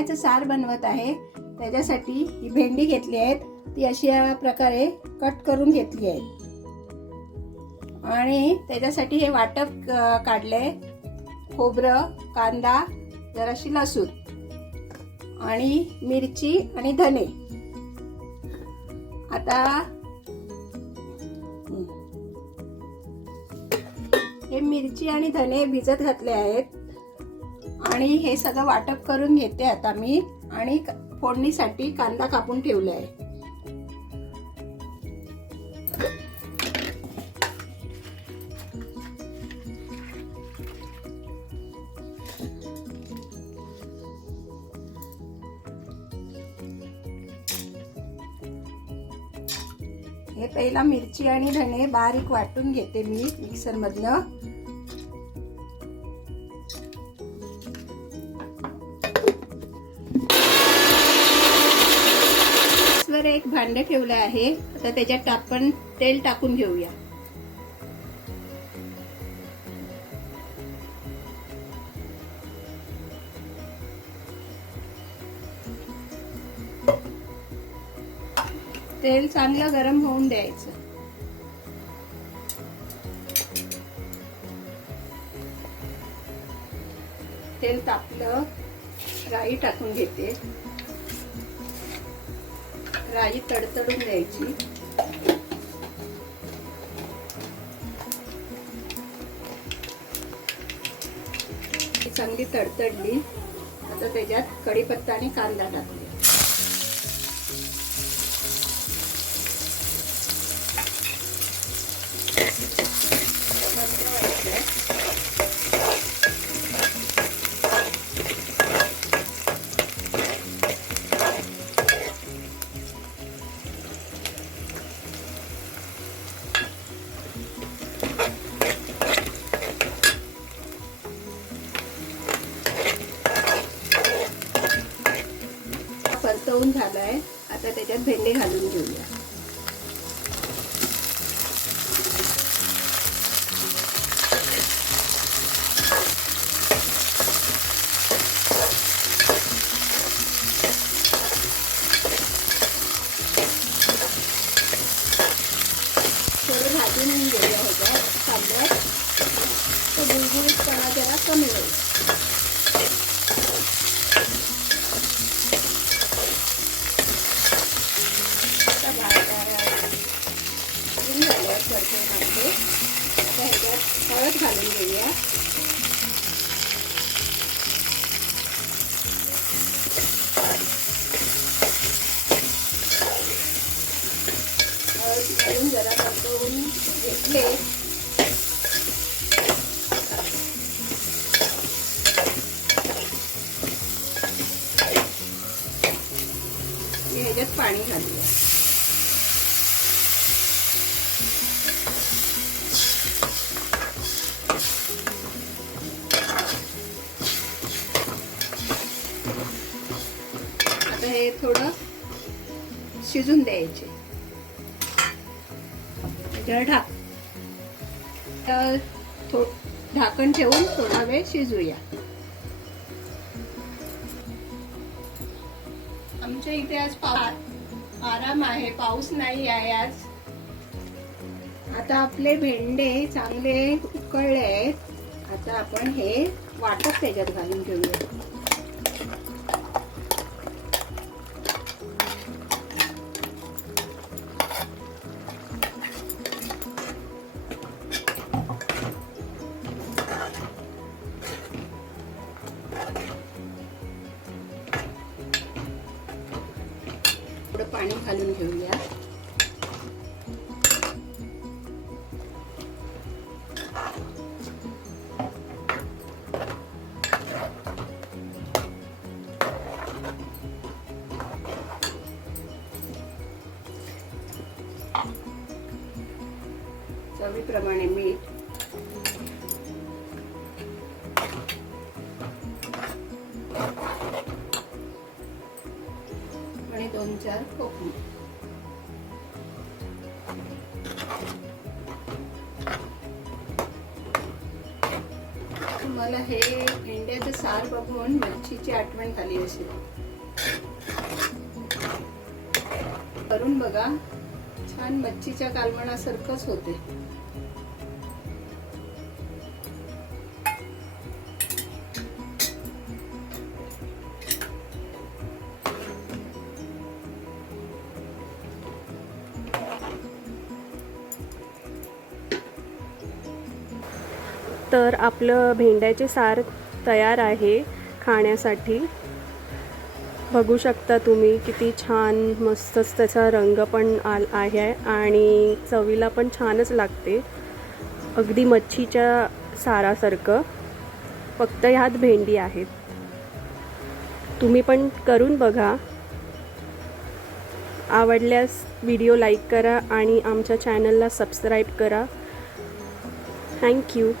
भेंड्याचं सार बनवत आहे. त्याच्यासाठी ही भेंडी घेतली आहेत. ती अशी या प्रकारे कट करून घेतली आहे. आणि त्याच्यासाठी हे वाटप काढले काढलंय. खोबरं कांदा जराशी लसूण आणि मिरची आणि धने. आता हे मिरची आणि धने भिजत घातले आहेत. आणि हे सगळं वाटप करून घेते आता मी. आणि फोडणीसाठी कांदा कापून ठेवला आहे. हे पहिला मिरची आणि धने बारीक वाटून घेते मी मिक्सरमधलं मधनं एक भांड ठेवलं आहे. आता त्याच्यात आपण तेल टाकून घेऊया. तेल चांगलं गरम होऊन द्यायचं. तेल तापलं राई टाकून घेते. राई तडतडून द्यायची. चांगली तडतडली. आता त्याच्यात कढीपत्ता आणि कांदा टाकला तळून झालं आहे. आता त्याच्यात भेंडे घालून घेऊया. थोडं भाजून घेऊया होत्या कांद्यात तो गुळगुळीतपणा जरा कमी भाजून झाल्या परतून आता ह्याच्यात हळद घालून घेऊया. हळद घालून जरा परतवून घेतले. की ह्याच्यात पाणी घालूया शिजून द्यायचे. त्याच्यावर ढाक तर थो ठेवून थोडा वेळ शिजूया. आमच्या इथे आज पाव आराम आहे पाऊस नाही आहे आज. आता आपले भेंडे चांगले उकळले आहेत. आता आपण हे वाटप त्याच्यात घालून घेऊया घालून घेऊया. चवीप्रमाणे मीठ. आणि दोन चार कोकणी तुम्हाला हे भेंड्याचं सार बघून मच्छीची आठवण झाली असेल. करून बघा. छान मच्छीच्या कालमणासारखंच होते. तर आपलं भेंड्याचे सार तयार आहे खाण्यासाठी. बघू शकता तुम्ही किती छान मस्तच त्याचा रंग पण आल आहे आणि चवीला पण छानच लागते. अगदी मच्छीच्या सारासारखं. फक्त ह्यात भेंडी आहेत तुम्ही पण करून बघा. आवडल्यास व्हिडिओ लाईक करा आणि आमच्या चॅनलला सबस्क्राईब करा. थँक्यू